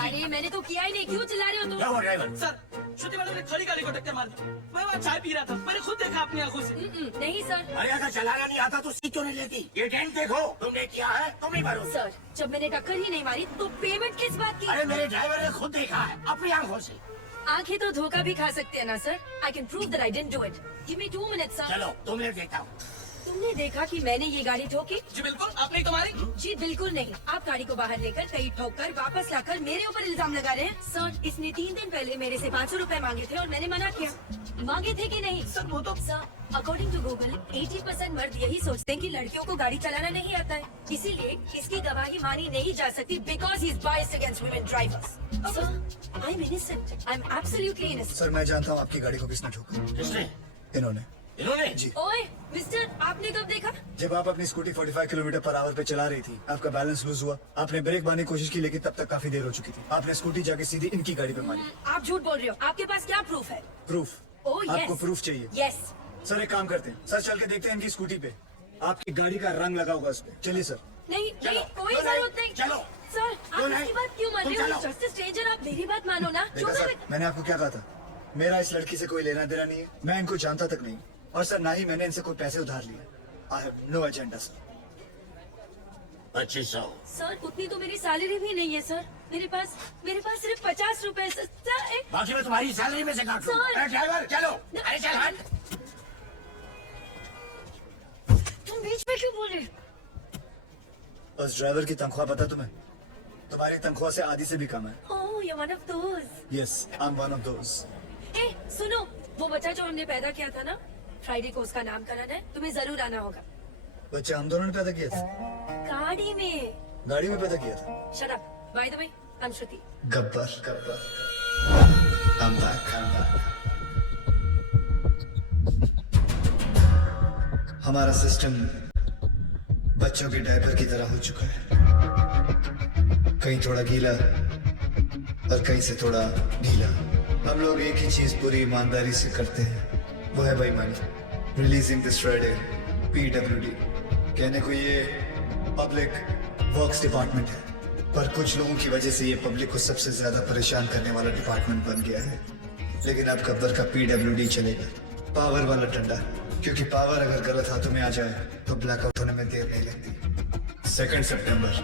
अरे मैंने तो किया ही नहीं, क्यों चिल्ला रहे हो तुम? ड्राइवर सर, श्रुति मैडम ने खड़ी गाड़ी को टक्कर मार दी। मैं वहाँ चाय पी रहा था, मैंने खुद देखा अपनी आंखों से। नहीं सर। अरे अगर चलाना नहीं आता तो सीट क्यों नहीं लेती? ये डेंट देखो, तुमने किया है, तुम ही भरो। सर, जब मैंने टक्कर ही नहीं मारी तो पेमेंट किस बात की? अरे मेरे ड्राइवर ने खुद देखा है अपनी आंखों से। आंखें तो धोखा भी खा सकते हैं ना sir. I can prove that I didn't do it. Give me 2 minutes sir. चलो तुमने देखा हूँ। तुमने देखा कि मैंने ये गाड़ी ठोकी? जी बिल्कुल, आपने ही तो मारी। जी बिल्कुल नहीं, आप गाड़ी को बाहर लेकर कहीं ठोक कर वापस लाकर मेरे ऊपर इल्जाम लगा रहे हैं। सर, इसने 3 दिन पहले मेरे से 500 रुपए मांगे थे और मैंने मना किया। मांगे थे कि नहीं? सर वो तो सर, अकॉर्डिंग टू गूगल 80% मर्द यही सोचते हैं कि लड़कियों को गाड़ी चलाना नहीं आता है, इसीलिए इसकी गवाही मानी नहीं जा सकती because he is biased against women drivers. Sir, I am innocent, I am absolutely innocent. Sir मैं जानता हूँ आपकी गाड़ी को किसने ठोका। किसने? इन्होंने। इन्होंने? जी। ओए मिस्टर, आपने कब देखा? जब आप अपनी स्कूटी 45 किलोमीटर पर आवर पे चला रही थी, आपका बैलेंस लूज हुआ, आपने ब्रेक मारने की कोशिश की लेकिन तब तक काफी देर हो चुकी थी। आपने स्कूटी जाके सीधी इनकी गाड़ी पे मारी। आप झूठ बोल रहे हो, आपके पास क्या प्रूफ है? प्रूफ? Oh yes. आपको प्रूफ चाहिए? यस। सर एक काम करते हैं, सर चल के देखते हैं इनकी स्कूटी पे आपकी गाड़ी का रंग लगा होगा उस पे। चलिए सर। नहीं नहीं, कोई चलो, जरूरत नहीं। चलो। सर, आप नहीं, इसकी बात क्यों मान तुम रहे हो? चलो। जस्ट स्ट्रेंजर, आप मेरी बात मानो ना। जो देखा सर, मैंने आपको क्या कहा था, मेरा इस लड़की से कोई लेना देना नहीं है, मैं इनको जानता तक नहीं, और सर ना ही मैंने इनसे कोई पैसे उधार लिए। I have no agenda sir. 2500। Sir, उतनी तो मेरी सैलरी भी नहीं है सर। मेरे पास सिर्फ 50 रुपए है, सर। बाकी मैं तुम्हारी सैलरी में से काट लूं। सर। अरे ड्राइवर चलो। अरे चल हट। तुम बीच में क्यों बोल रहे? उस ड्राइवर की तनख्वाह पता तुम्हें? तुम्हारी तनख्वाह से आधी से भी कम है। Oh, you one of those. Yes, I am one of those. ए, सुनो, वो बच्चा जो हमने पैदा किया था ना, फ्राइडे को उसका नामकरण है, तुम्हें जरूर आना होगा। बच्चा हम दोनों ने पैदा किया था? गाड़ी में। गाड़ी में पैदा किया था? Shut up. By the way, I am Shruti. Gabbar Gabbar. I'm back, I'm back. हमारा सिस्टम बच्चों के डायपर की तरह हो चुका है, कहीं थोड़ा गीला और कहीं से थोड़ा ढीला। हम लोग एक ही चीज पूरी ईमानदारी से करते हैं, वो है बेईमानी। रिलीजिंग दिस फ्राइडे PWD, कहने को ये पब्लिक वर्क्स डिपार्टमेंट है, पर कुछ लोगों की वजह से ये पब्लिक को सबसे ज्यादा परेशान करने वाला डिपार्टमेंट बन गया है। लेकिन अब गब्बर का PWD चलेगा, पावर वाला डंडा, क्योंकि पावर अगर गलत हाथों में आ जाए तो ब्लैकआउट होने में देर नहीं लगती। 2 सितंबर,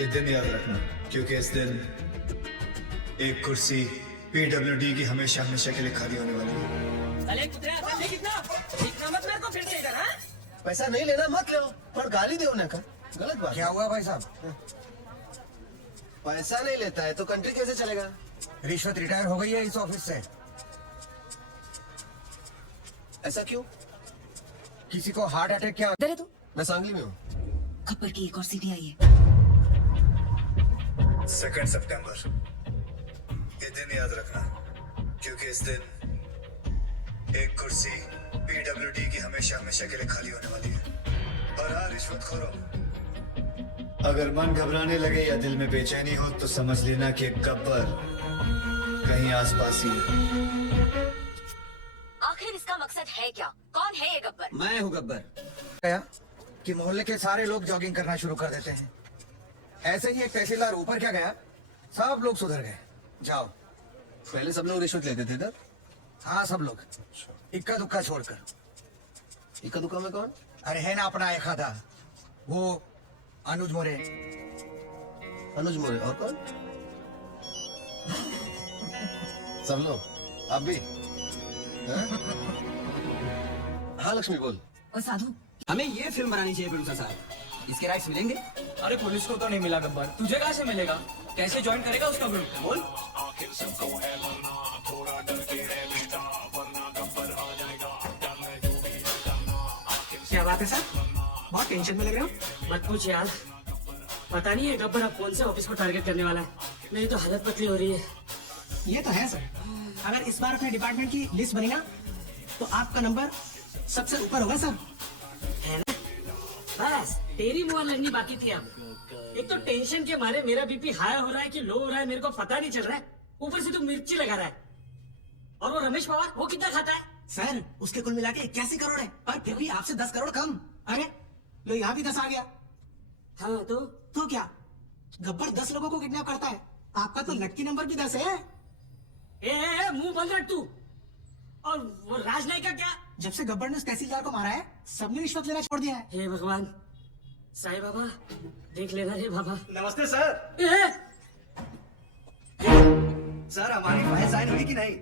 ये दिन याद रखना, क्योंकि इस दिन एक कुर्सी PWD की हमेशा हमेशा के लिए खाली होने वाली है। अरे कुत्ते, इतना मत मेरे को फिर से इधर, हाँ? पैसा नहीं लेना मत लो, पर गाली दे उन्हें का गलत बात। क्या हुआ भाई साहब? पैसा नहीं लेता है तो कंट्री कैसे चलेगा? रिश्वत रिटायर हो गई है इस ऑफिस से। ऐसा क्यों? किसी को हार्ट अटैक क्या? इधर है तू। मैं सांगली में हूँ। खप्पर की एक और सीढ़ी आई है। 2 सितंबर, ये दिन याद रखना, क्योंकि इस दिन एक कुर्सी PWD की हमेशा हमेशा के लिए खाली होने वाली है। और हाँ रिश्वतखोरों, अगर मन घबराने लगे या दिल में बेचैनी हो तो समझ लेना कि गब्बर कहीं आसपास ही है। आखिर इसका मकसद है क्या? कौन है ये गब्बर? मैं हूँ गब्बर। क्या कि मोहल्ले के सारे लोग जॉगिंग करना शुरू कर देते हैं। ऐसे ही एक तहसीलदार ऊपर क्या गया, सब लोग सुधर गए। जाओ। पहले सब लोग रिश्वत लेते थे इधर? हाँ सब लोग, इक्का दुक्का छोड़कर। इक्का दुक्का में कौन? अरे है ना अपना एक आधा, वो अनुज मोरे। अनुज मोरे। और कौन? सब लोग। आप भी? हाँ लक्ष्मी बोल। और साधु, हमें ये फिल्म बनानी चाहिए प्रोड्यूसर साहब। इसके राइट्स मिलेंगे? अरे पुलिस को तो नहीं मिला गब्बर, तुझे कहाँ से मिलेगा? कैसे ज्वाइन करेगा उसका ग्रुप? बोल। क्या बात है सर? बहुत टेंशन में लग रहे हो। मत पूछ यार, पता नहीं है गब्बर अब कौन से ऑफिस को टारगेट करने वाला है। मेरी तो हालत पतली हो रही है। ये तो है सर, अगर इस बार अपने डिपार्टमेंट की लिस्ट बनी ना तो आपका नंबर सबसे ऊपर होगा सर, है ना? बस तेरी मुहर लगनी बाकी थी अब। एक तो टेंशन के मारे मेरा बीपी हाई हो रहा है कि लो हो रहा है मेरे को पता नहीं चल रहा है। ऊपर से तू मिर्ची लगा रहा है। और वो रमेश पवार वो कितना खाता है? सर उसके कुल मिला के 81 करोड़ है, पर फिर भी आपसे 10 करोड़ कम। अरे लो यहाँ भी 10 आ गया। हाँ तो क्या गब्बर 10 लोगों को किडनैप करता है, आपका तो लकी नंबर भी 10 है। ए मुंह बंद रख तू। और वो राजनायक का क्या? जब से गब्बर ने उस तहसीलदार को मारा है, सबने रिश्वत लेना छोड़ दिया है। हे भगवान, साईं बाबा देख लेना रे बाबा। नमस्ते सर। सर हमारी फाइल साइन हुई कि नहीं?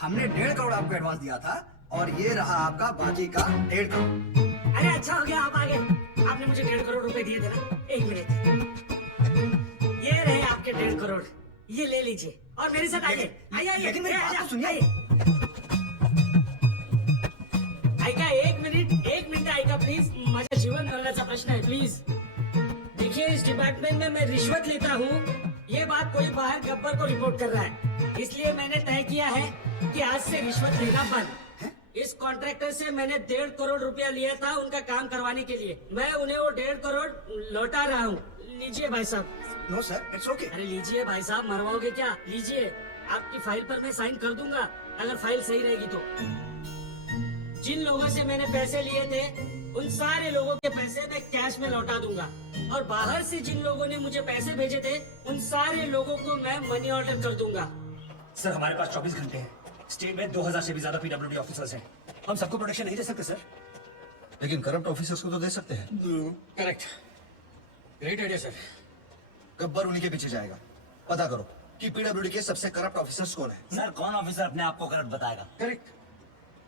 हमने 1.5 करोड़ आपको एडवांस दिया था और ये रहा आपका बाकी का 1.5 करोड़। अरे अच्छा हो गया आप आ गए। आपने मुझे 1.5 करोड़ रुपए दिए थे ना। एक मिनट, ये रहे आपके 1.5 करोड़, ये ले लीजिए और मेरे साथ आइए। आइए लेकिन मेरी बात तो सुनिए। ऐका एक मिनिट ऐका प्लीज, माझ्या जीवन मरणाचा प्रश्न है प्लीज। देखिए इस डिपार्टमेंट में मैं रिश्वत लेता हूँ, ये बात कोई बाहर गब्बर को रिपोर्ट कर रहा है, इसलिए मैंने तय किया है कि आज से रिश्वत लेना बंद। इस कॉन्ट्रैक्टर से मैंने 1.5 करोड़ रुपया लिया था उनका काम करवाने के लिए। मैं उन्हें वो 1.5 करोड़ लौटा रहा हूँ। लीजिए भाई साहब। No sir, it's okay. अरे लीजिए भाई साहब, मरवाओगे क्या? लीजिए, आपकी फाइल पर मैं साइन कर दूंगा अगर फाइल सही रहेगी तो। जिन लोगों से मैंने पैसे लिए थे उन सारे लोगों के पैसे मैं कैश में लौटा दूंगा, और बाहर से जिन लोगों ने मुझे पैसे भेजे थे उन सारे लोगों को मैं मनी ऑर्डर कर दूंगा। सर हमारे पास 24 घंटे हैं। स्टेट में 2000 से भी ज्यादा पीडब्ल्यूडी ऑफिसर्स हैं। हम सबको प्रोटेक्शन नहीं दे सकते सर। लेकिन करप्ट ऑफिसर्स को तो दे सकते हैं। Correct, great idea sir. Gabbar उन्हीं के पीछे जाएगा। पता करो कि पीडब्ल्यूडी के सबसे करप्ट ऑफिसर्स कौन है। सर कौन ऑफिसर अपने आप को करप्ट बताएगा? करेक्ट,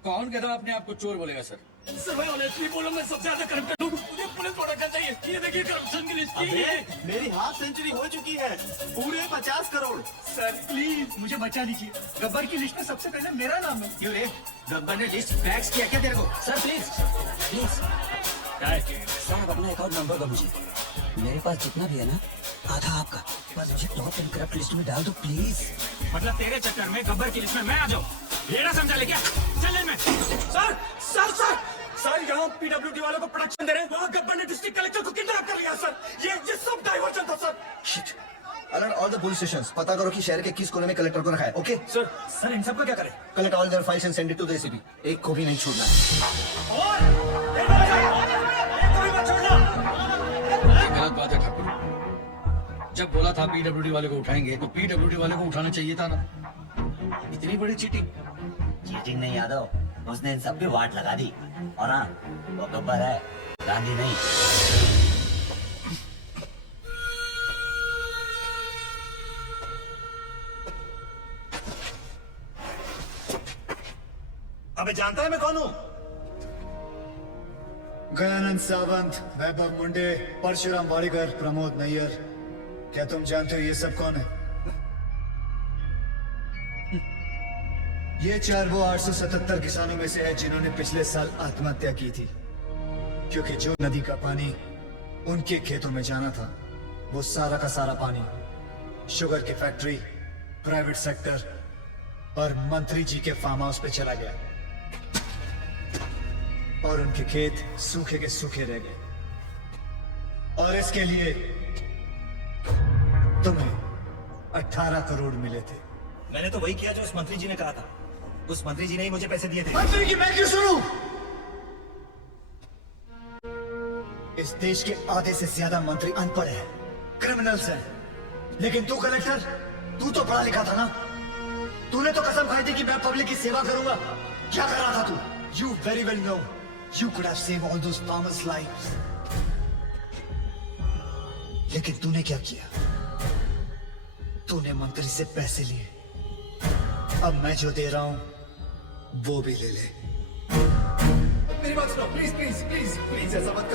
कौन कहता अपने आप को चोर बोलेगा सर? सर मैं ऑनेस्टली बोलूं, मैं सबसे ज्यादा करप्टेड हूं। मुझे पुलिस प्रोटेक्शन चाहिए। ये देखिए करप्शन की लिस्ट। अबे मेरी हाफ सेंचुरी हो चुकी है, पूरे 50 करोड़। सर प्लीज मुझे बचा दीजिए। गब्बर की लिस्ट में सबसे पहले मेरा नाम है। क्यों रे? गब्बर ने लिस्ट फैक्स किया क्या तेरे को? Sir please please. सर आप अपना अकाउंट नंबर दो मुझे, मेरे पास जितना भी है ना आधा आपका, बस मुझे टॉप एंड करप्ट लिस्ट में डाल दो प्लीज। मतलब तेरे चक्कर में गब्बर की लिस्ट में मैं आ जाऊं, ये ना समझा ले क्या? चल में सर सर सर सर यहाँ पीडब्ल्यूडी वालों को प्रोटेक्शन दे रहे हैं, वहाँ गब्बर ने डिस्ट्रिक्ट कलेक्टर को किडनैप कर लिया सर। ये सब डाइवर्जन था sir. Shit. Alert all the police stations. पता करो कि शहर के किस कोने में कलेक्टर को रखा है। ओके सर सर इन सब का क्या करें? Collect all their files and send it to the ACP. एक को भी नहीं छोड़ना है। गलत बात है ठाकुर। जब बोला था पीडब्ल्यूडी वाले को उठाएंगे तो पीडब्ल्यूडी वाले को उठाना चाहिए था ना। इतनी बड़ी चीटिंग। चीटिंग नहीं यादव, उसने इन सब की वाट लगा दी। और हाँ, वो गब्बर है, गांधी नहीं। अबे जानता है मैं कौन हूँ? गयानंद सावंत, वैभव मुंडे, परशुराम वाड़ीकर, प्रमोद नैयर। क्या तुम जानते हो ये सब कौन है? ये 4 वो 877 किसानों में से है जिन्होंने पिछले साल आत्महत्या की थी, क्योंकि जो नदी का पानी उनके खेतों में जाना था वो सारा का सारा पानी शुगर की फैक्ट्री, प्राइवेट सेक्टर और मंत्री जी के फार्म हाउस पे चला गया, और उनके खेत सूखे के सूखे रह गए। और इसके लिए तुम्हें 18 करोड़ मिले थे। मैंने तो वही किया जो उस मंत्री जी ने कहा था। उस मंत्री जी ने ही मुझे पैसे दिए थे। मंत्री की मैं क्यों सुनूं? इस देश के आधे से ज्यादा मंत्री अनपढ़ है, क्रिमिनल्स हैं। लेकिन तू कलेक्टर, तू तो पढ़ा लिखा था ना। तूने तो कसम खाई थी कि मैं पब्लिक की सेवा करूंगा। क्या कर रहा था तू? You very well know you could have saved all those farmers' lives. लेकिन तूने क्या किया? तूने मंत्री से पैसे लिए। अब मैं जो दे रहा हूं वो भी ले ले। मेरी बात सुनो, प्लीज प्लीज प्लीज प्लीज ऐसा मत करो।